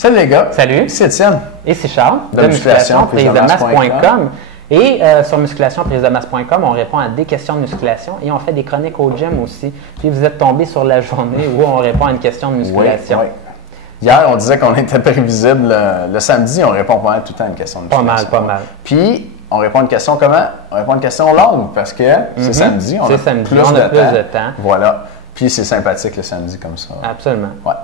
Salut les gars. Salut. C'est Étienne. Et c'est Charles de musculation-prise-de-masse.com. Et sur musculation-prise-de-masse.com, on répond à des questions de musculation et on fait des chroniques au gym aussi. Puis vous êtes tombé sur la journée où on répond à une question de musculation. Oui. Hier, on disait qu'on était prévisible. Le samedi, on répond pas mal tout le temps à une question de musculation. Pas mal. Puis, on répond à une question comment? On répond à une question longue parce que c'est samedi. On a plus de temps. Voilà. Puis, c'est sympathique le samedi comme ça. Absolument. Ouais.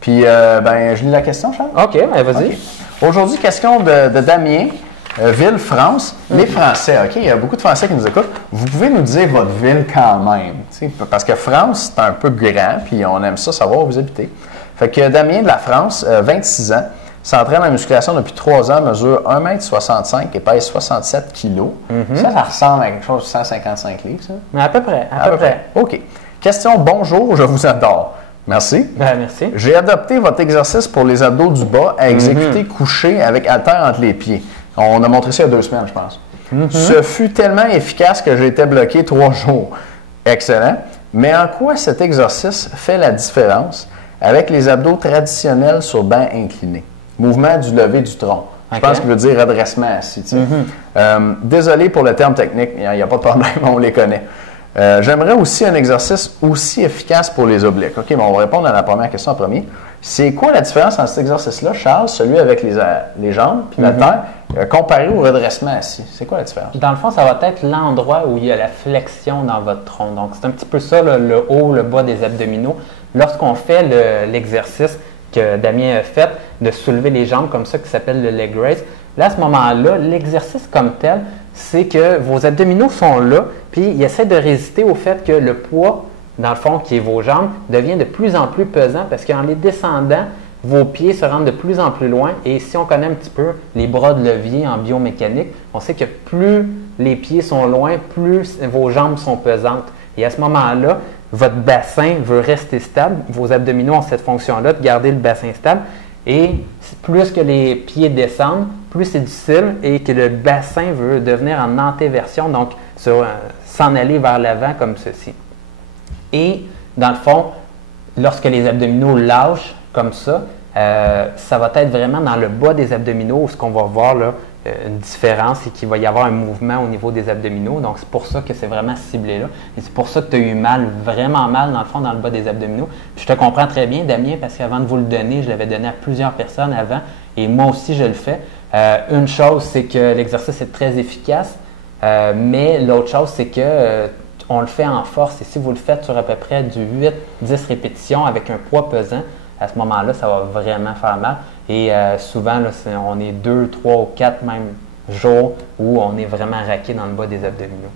Puis, je lis la question, Charles? OK, vas-y. Okay. Aujourd'hui, question de Damien. Ville, France. Les Français, OK? Il y a beaucoup de Français qui nous écoutent. Vous pouvez nous dire votre ville quand même. Parce que France, c'est un peu grand, puis on aime ça, savoir où vous habitez. Fait que Damien de la France, 26 ans, s'entraîne en musculation depuis 3 ans, mesure 1,65 m et pèse 67 kg. Ça ressemble à quelque chose de 155 livres, ça? Mais à peu près. OK. Question, bonjour, je vous adore. Merci. Merci. J'ai adopté votre exercice pour les abdos du bas à exécuter couché avec haltère entre les pieds. On a montré ça il y a 2 semaines, je pense. Ce fut tellement efficace que j'ai été bloqué 3 jours. Excellent. Mais en quoi cet exercice fait la différence avec les abdos traditionnels sur banc incliné? Mouvement du lever du tronc. Je pense qu'il veut dire redressement assis. Désolé pour le terme technique, il n'y a pas de problème, on les connaît. J'aimerais aussi un exercice aussi efficace pour les obliques. OK, on va répondre à la première question en premier. C'est quoi la différence entre cet exercice-là, Charles, celui avec les jambes puis la terre, comparé au redressement assis? C'est quoi la différence? Dans le fond, ça va être l'endroit où il y a la flexion dans votre tronc. Donc, c'est un petit peu ça, le haut, le bas des abdominaux. Lorsqu'on fait l'exercice que Damien a fait, de soulever les jambes comme ça, qui s'appelle le leg raise, là, à ce moment-là, l'exercice comme tel, c'est que vos abdominaux sont là, puis ils essaient de résister au fait que le poids, dans le fond, qui est vos jambes, devient de plus en plus pesant parce qu'en les descendant, vos pieds se rendent de plus en plus loin. Et si on connaît un petit peu les bras de levier en biomécanique, on sait que plus les pieds sont loin, plus vos jambes sont pesantes. Et à ce moment-là, votre bassin veut rester stable. Vos abdominaux ont cette fonction-là de garder le bassin stable. Et plus que les pieds descendent, plus c'est difficile et que le bassin veut devenir en antéversion, donc s'en aller vers l'avant comme ceci. Et dans le fond, lorsque les abdominaux lâchent comme ça va être vraiment dans le bas des abdominaux où ce qu'on va voir là, une différence et qu'il va y avoir un mouvement au niveau des abdominaux. Donc, c'est pour ça que c'est vraiment ciblé là. Et c'est pour ça que tu as eu mal, vraiment mal, dans le fond, dans le bas des abdominaux. Puis, je te comprends très bien, Damien, parce qu'avant de vous le donner, je l'avais donné à plusieurs personnes avant et moi aussi, je le fais. Une chose, c'est que l'exercice est très efficace, mais l'autre chose, c'est que on le fait en force. Et si vous le faites sur à peu près du 8-10 répétitions avec un poids pesant, à ce moment-là, ça va vraiment faire mal. Et souvent, là, on est 2, 3 ou 4 même jours où on est vraiment raqué dans le bas des abdominaux.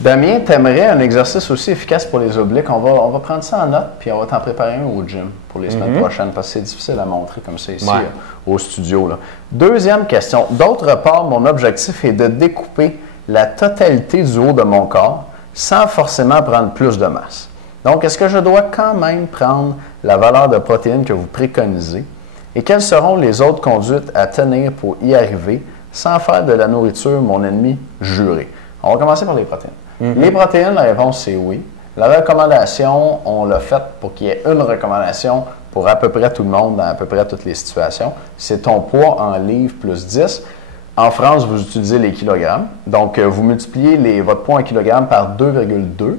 Damien, tu aimerais un exercice aussi efficace pour les obliques. On va prendre ça en note, puis on va t'en préparer un au gym pour les semaines prochaines, parce que c'est difficile à montrer comme ça ici au studio. Là. Deuxième question. D'autre part, mon objectif est de découper la totalité du haut de mon corps sans forcément prendre plus de masse. Donc, est-ce que je dois quand même prendre la valeur de protéines que vous préconisez? Et quelles seront les autres conduites à tenir pour y arriver sans faire de la nourriture mon ennemi juré? On va commencer par les protéines. Les protéines, la réponse c'est oui. La recommandation, on l'a faite pour qu'il y ait une recommandation pour à peu près tout le monde dans à peu près toutes les situations. C'est ton poids en livres plus 10. En France, vous utilisez les kilogrammes. Donc, vous multipliez votre poids en kilogrammes par 2,2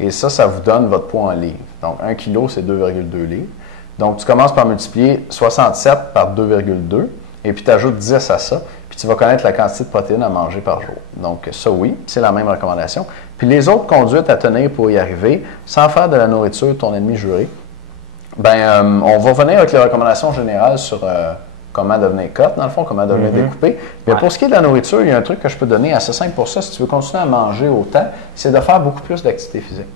et ça vous donne votre poids en livres. Donc, 1 kg, c'est 2,2 livres. Donc, tu commences par multiplier 67 par 2,2 et puis tu ajoutes 10 à ça, puis tu vas connaître la quantité de protéines à manger par jour. Donc, ça, oui, c'est la même recommandation. Puis les autres conduites à tenir pour y arriver, sans faire de la nourriture ton ennemi juré, on va revenir avec les recommandations générales sur comment devenir cut, dans le fond, comment devenir découpé. Mais pour ce qui est de la nourriture, il y a un truc que je peux donner assez simple pour ça, si tu veux continuer à manger autant, c'est de faire beaucoup plus d'activité physique.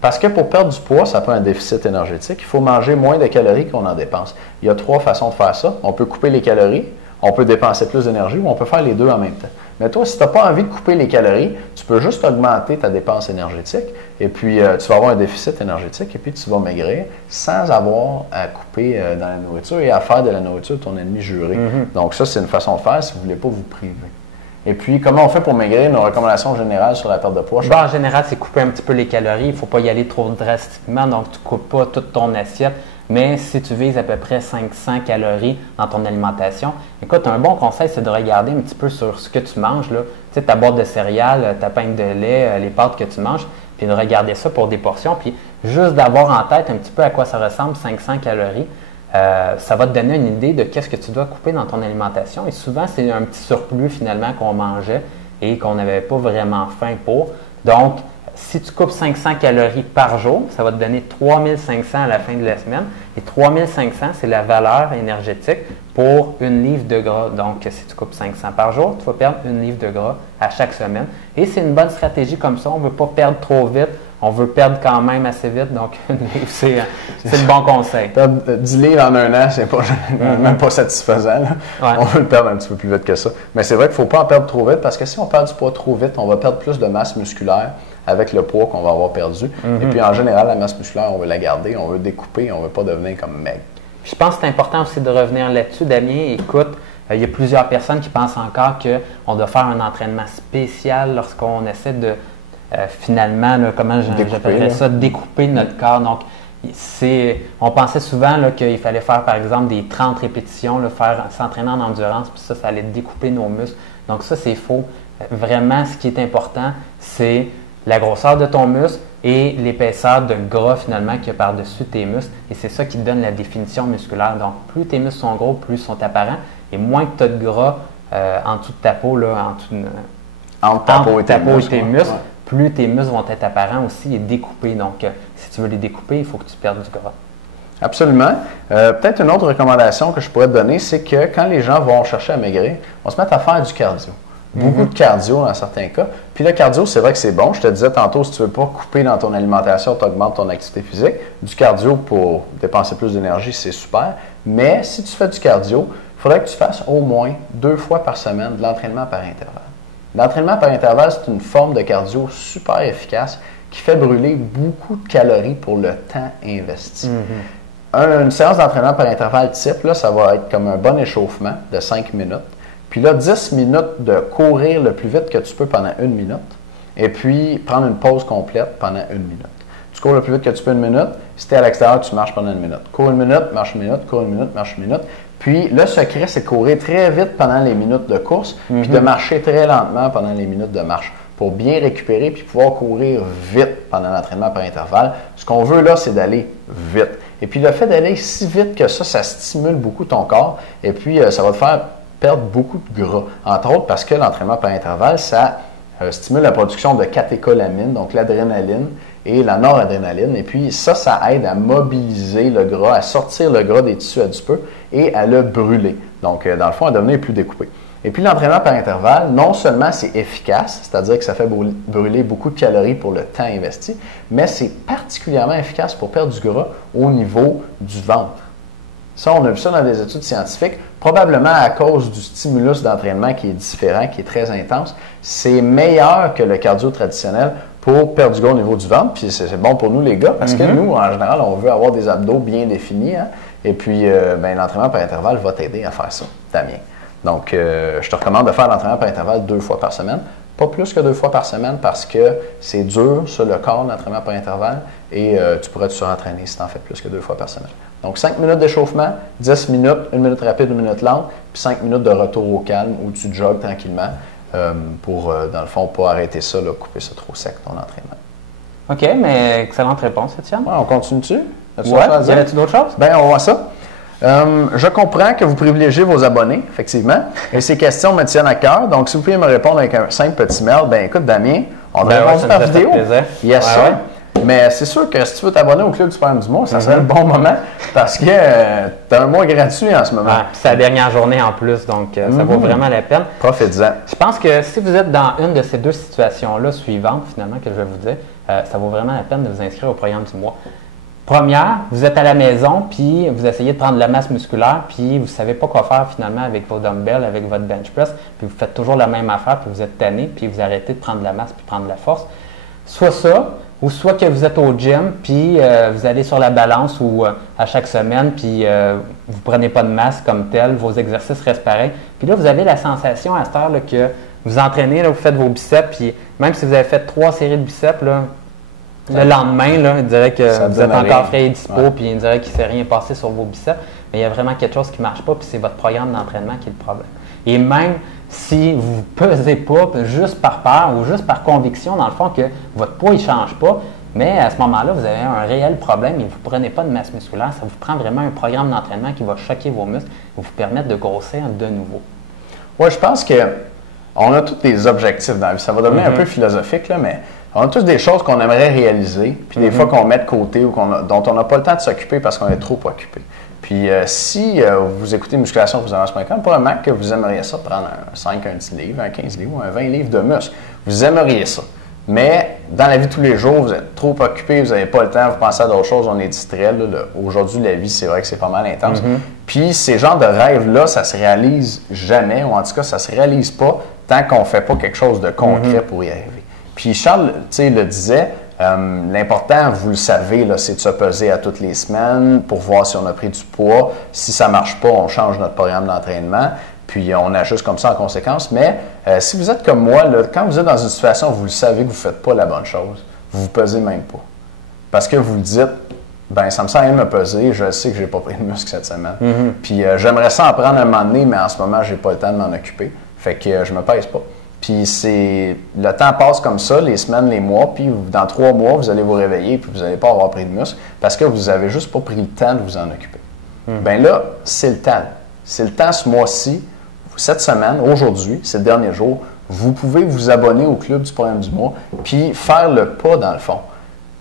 Parce que pour perdre du poids, ça prend un déficit énergétique. Il faut manger moins de calories qu'on en dépense. Il y a 3 façons de faire ça. On peut couper les calories, on peut dépenser plus d'énergie ou on peut faire les deux en même temps. Mais toi, si tu n'as pas envie de couper les calories, tu peux juste augmenter ta dépense énergétique et puis tu vas avoir un déficit énergétique et puis tu vas maigrir sans avoir à couper dans la nourriture et à faire de la nourriture ton ennemi juré. Donc ça, c'est une façon de faire si vous ne voulez pas vous priver. Et puis, comment on fait pour maigrir? Nos recommandations générales sur la perte de poids? En général, c'est couper un petit peu les calories. Il ne faut pas y aller trop drastiquement, donc tu ne coupes pas toute ton assiette. Mais si tu vises à peu près 500 calories dans ton alimentation, écoute, un bon conseil, c'est de regarder un petit peu sur ce que tu manges. Là. Tu sais, ta boîte de céréales, ta pinte de lait, les pâtes que tu manges, puis de regarder ça pour des portions. Puis juste d'avoir en tête un petit peu à quoi ça ressemble, 500 calories, ça va te donner une idée de qu'est-ce que tu dois couper dans ton alimentation. Et souvent, c'est un petit surplus finalement qu'on mangeait et qu'on n'avait pas vraiment faim pour. Donc, si tu coupes 500 calories par jour, ça va te donner 3500 à la fin de la semaine. Et 3500, c'est la valeur énergétique pour une livre de gras. Donc, si tu coupes 500 par jour, tu vas perdre une livre de gras à chaque semaine. Et c'est une bonne stratégie comme ça. On ne veut pas perdre trop vite. On veut perdre quand même assez vite. Donc, une livre, c'est le bon conseil. Perdre 10 livres en un an, c'est pas, même pas satisfaisant. Ouais. On veut le perdre un petit peu plus vite que ça. Mais c'est vrai qu'il ne faut pas en perdre trop vite parce que si on perd du poids trop vite, on va perdre plus de masse musculaire avec le poids qu'on va avoir perdu. Et puis, en général, la masse musculaire, on veut la garder, on veut découper, on ne veut pas devenir comme maigre. Je pense que c'est important aussi de revenir là-dessus. Damien, écoute, il y a plusieurs personnes qui pensent encore qu'on doit faire un entraînement spécial lorsqu'on essaie de, finalement, là, comment j'appellerais ça, découper notre corps. Donc, on pensait souvent qu'il fallait faire, par exemple, des 30 répétitions, s'entraîner en endurance, puis ça allait découper nos muscles. Donc, ça, c'est faux. Vraiment, ce qui est important, c'est la grosseur de ton muscle et l'épaisseur de gras finalement qu'il y a par-dessus tes muscles. Et c'est ça qui te donne la définition musculaire. Donc, plus tes muscles sont gros, plus ils sont apparents. Et moins que tu as de gras en dessous de ta peau, entre ta peau et tes muscles, plus tes muscles vont être apparents aussi et découpés. Donc, si tu veux les découper, il faut que tu perdes du gras. Absolument. Peut-être une autre recommandation que je pourrais te donner, c'est que quand les gens vont chercher à maigrir, on se met à faire du cardio. Beaucoup de cardio dans certains cas. Puis le cardio, c'est vrai que c'est bon. Je te disais tantôt, si tu ne veux pas couper dans ton alimentation, tu augmentes ton activité physique. Du cardio pour dépenser plus d'énergie, c'est super. Mais si tu fais du cardio, il faudrait que tu fasses au moins 2 fois par semaine de l'entraînement par intervalle. L'entraînement par intervalle, c'est une forme de cardio super efficace qui fait brûler beaucoup de calories pour le temps investi. Une séance d'entraînement par intervalle type, là, ça va être comme un bon échauffement de 5 minutes. Puis là, 10 minutes de courir le plus vite que tu peux pendant 1 minute. Et puis, prendre une pause complète pendant 1 minute. Tu cours le plus vite que tu peux 1 minute. Si tu es à l'extérieur, tu marches pendant 1 minute. Cours 1 minute, marche 1 minute, cours 1 minute, marche 1 minute. Puis, le secret, c'est de courir très vite pendant les minutes de course, puis de marcher très lentement pendant les minutes de marche pour bien récupérer puis pouvoir courir vite pendant l'entraînement par intervalle. Ce qu'on veut là, c'est d'aller vite. Et puis, le fait d'aller si vite que ça stimule beaucoup ton corps. Et puis, ça va te faire perdre beaucoup de gras. Entre autres parce que l'entraînement par intervalle, ça stimule la production de catécholamine, donc l'adrénaline et la noradrénaline. Et puis ça aide à mobiliser le gras, à sortir le gras des tissus adipeux et à le brûler. Donc, dans le fond, à devenir plus découpé. Et puis l'entraînement par intervalle, non seulement c'est efficace, c'est-à-dire que ça fait brûler beaucoup de calories pour le temps investi, mais c'est particulièrement efficace pour perdre du gras au niveau du ventre. Ça, on a vu ça dans des études scientifiques, probablement à cause du stimulus d'entraînement qui est différent, qui est très intense. C'est meilleur que le cardio traditionnel pour perdre du gras au niveau du ventre. Puis c'est bon pour nous les gars, parce que nous, en général, on veut avoir des abdos bien définis. Hein? Et puis, l'entraînement par intervalle va t'aider à faire ça, Damien. Donc, je te recommande de faire l'entraînement par intervalle 2 fois par semaine. Pas plus que 2 fois par semaine parce que c'est dur sur le corps, l'entraînement par intervalle, et tu pourrais te surentraîner si tu en fais plus que 2 fois par semaine. Donc, 5 minutes d'échauffement, 10 minutes, 1 minute rapide, 1 minute lente, puis 5 minutes de retour au calme où tu jogues tranquillement pour, dans le fond, pas arrêter ça, là, couper ça trop sec, ton entraînement. OK, mais excellente réponse, Étienne. Ouais, on continue-tu? Ouais, y avait-tu d'autres choses? Bien, on voit ça. Je comprends que vous privilégiez vos abonnés, effectivement, et ces questions me tiennent à cœur. Donc, si vous pouvez me répondre avec un simple petit mail, bien écoute, Damien, on va répondre par vidéo. Yes, sir. Mais c'est sûr que si tu veux t'abonner au Club du Super du mois, ça serait le bon moment parce que tu as un mois gratuit en ce moment. C'est la dernière journée en plus, donc ça vaut vraiment la peine. Profites-en. Je pense que si vous êtes dans une de ces deux situations-là suivantes, finalement, que je vais vous dire, ça vaut vraiment la peine de vous inscrire au programme du mois. Première, vous êtes à la maison, puis vous essayez de prendre de la masse musculaire, puis vous ne savez pas quoi faire finalement avec vos dumbbells, avec votre bench press, puis vous faites toujours la même affaire, puis vous êtes tanné, puis vous arrêtez de prendre de la masse, puis prendre de la force. Soit ça, ou soit que vous êtes au gym, puis vous allez sur la balance ou à chaque semaine, puis vous ne prenez pas de masse comme tel, vos exercices restent pareils. Puis là, vous avez la sensation à cette heure là, que vous entraînez, là, vous faites vos biceps, puis même si vous avez fait 3 séries de biceps, là, le lendemain, là, il dirait que vous êtes encore frais et dispo, puis il dirait qu'il ne s'est rien passé sur vos biceps. Mais il y a vraiment quelque chose qui ne marche pas, puis c'est votre programme d'entraînement qui est le problème. Et même si vous ne pesez pas juste par peur ou juste par conviction, dans le fond, que votre poids ne change pas, mais à ce moment-là, vous avez un réel problème et vous ne prenez pas de masse musculaire. Ça vous prend vraiment un programme d'entraînement qui va choquer vos muscles et vous permettre de grossir de nouveau. Oui, je pense qu'on a tous des objectifs dans la vie. Ça va devenir un peu philosophique, là, mais on a tous des choses qu'on aimerait réaliser, puis des fois qu'on met de côté ou dont on n'a pas le temps de s'occuper parce qu'on est trop occupé. Puis si vous écoutez musculationforvosavance.com, probablement que vous aimeriez ça, prendre un 5, un 10 livres, un 15 livres ou un 20 livres de muscle. Vous aimeriez ça. Mais dans la vie de tous les jours, vous êtes trop occupé, vous n'avez pas le temps, vous pensez à d'autres choses, on est distrait. Aujourd'hui, la vie, c'est vrai que c'est pas mal intense. Puis ces genres de rêves-là, ça se réalise jamais, ou en tout cas, ça se réalise pas tant qu'on ne fait pas quelque chose de concret pour y arriver. Puis Charles, tu sais, le disait, l'important, vous le savez, c'est de se peser à toutes les semaines pour voir si on a pris du poids. Si ça ne marche pas, on change notre programme d'entraînement. Puis on ajuste comme ça en conséquence. Mais si vous êtes comme moi, là, quand vous êtes dans une situation où vous le savez que vous ne faites pas la bonne chose, vous ne vous pesez même pas. Parce que vous le dites, ben ça me sert à rien de me peser, je sais que je n'ai pas pris de muscle cette semaine. Puis j'aimerais ça en prendre un moment donné, mais en ce moment, je n'ai pas le temps de m'en occuper. Fait que je ne me pèse pas. Puis le temps passe comme ça, les semaines, les mois, puis dans 3 mois, vous allez vous réveiller puis vous n'allez pas avoir pris de muscle parce que vous n'avez juste pas pris le temps de vous en occuper. Bien là, c'est le temps. C'est le temps ce mois-ci, cette semaine, aujourd'hui, c'est le dernier jour, vous pouvez vous abonner au club du programme du mois puis faire le pas dans le fond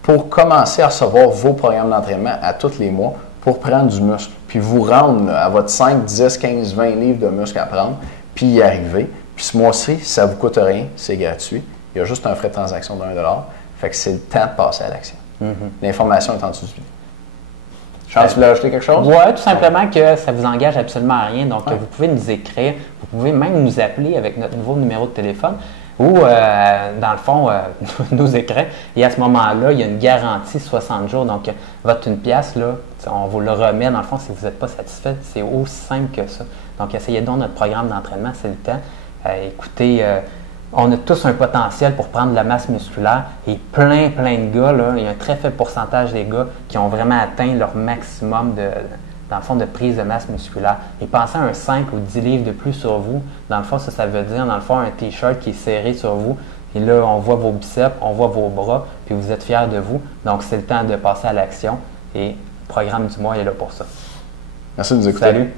pour commencer à recevoir vos programmes d'entraînement à tous les mois pour prendre du muscle. Puis vous rendre à votre 5, 10, 15, 20 livres de muscle à prendre puis y arriver. Puis ce mois-ci, ça ne vous coûte rien, c'est gratuit. Il y a juste un frais de transaction de $1. Fait que c'est le temps de passer à l'action. L'information est en dessous du vidéo. Charles, tu voulais ajouter quelque chose? Oui, tout simplement que ça ne vous engage absolument à rien. Donc, vous pouvez nous écrire, vous pouvez même nous appeler avec notre nouveau numéro de téléphone ou, dans le fond, nous écrire. Et à ce moment-là, il y a une garantie 60 jours. Donc, votre 1 pièce, là, on vous le remet. Dans le fond, si vous n'êtes pas satisfait, c'est aussi simple que ça. Donc, essayez donc notre programme d'entraînement, c'est le temps. Écoutez, on a tous un potentiel pour prendre de la masse musculaire et plein de gars, là, il y a un très faible pourcentage des gars qui ont vraiment atteint leur maximum dans le fond, de prise de masse musculaire. Et pensez à un 5 ou 10 livres de plus sur vous. Dans le fond, ça veut dire, dans le fond, un t-shirt qui est serré sur vous. Et là, on voit vos biceps, on voit vos bras, puis vous êtes fiers de vous. Donc, c'est le temps de passer à l'action. Et le programme du mois est là pour ça. Merci de nous écouter. Salut!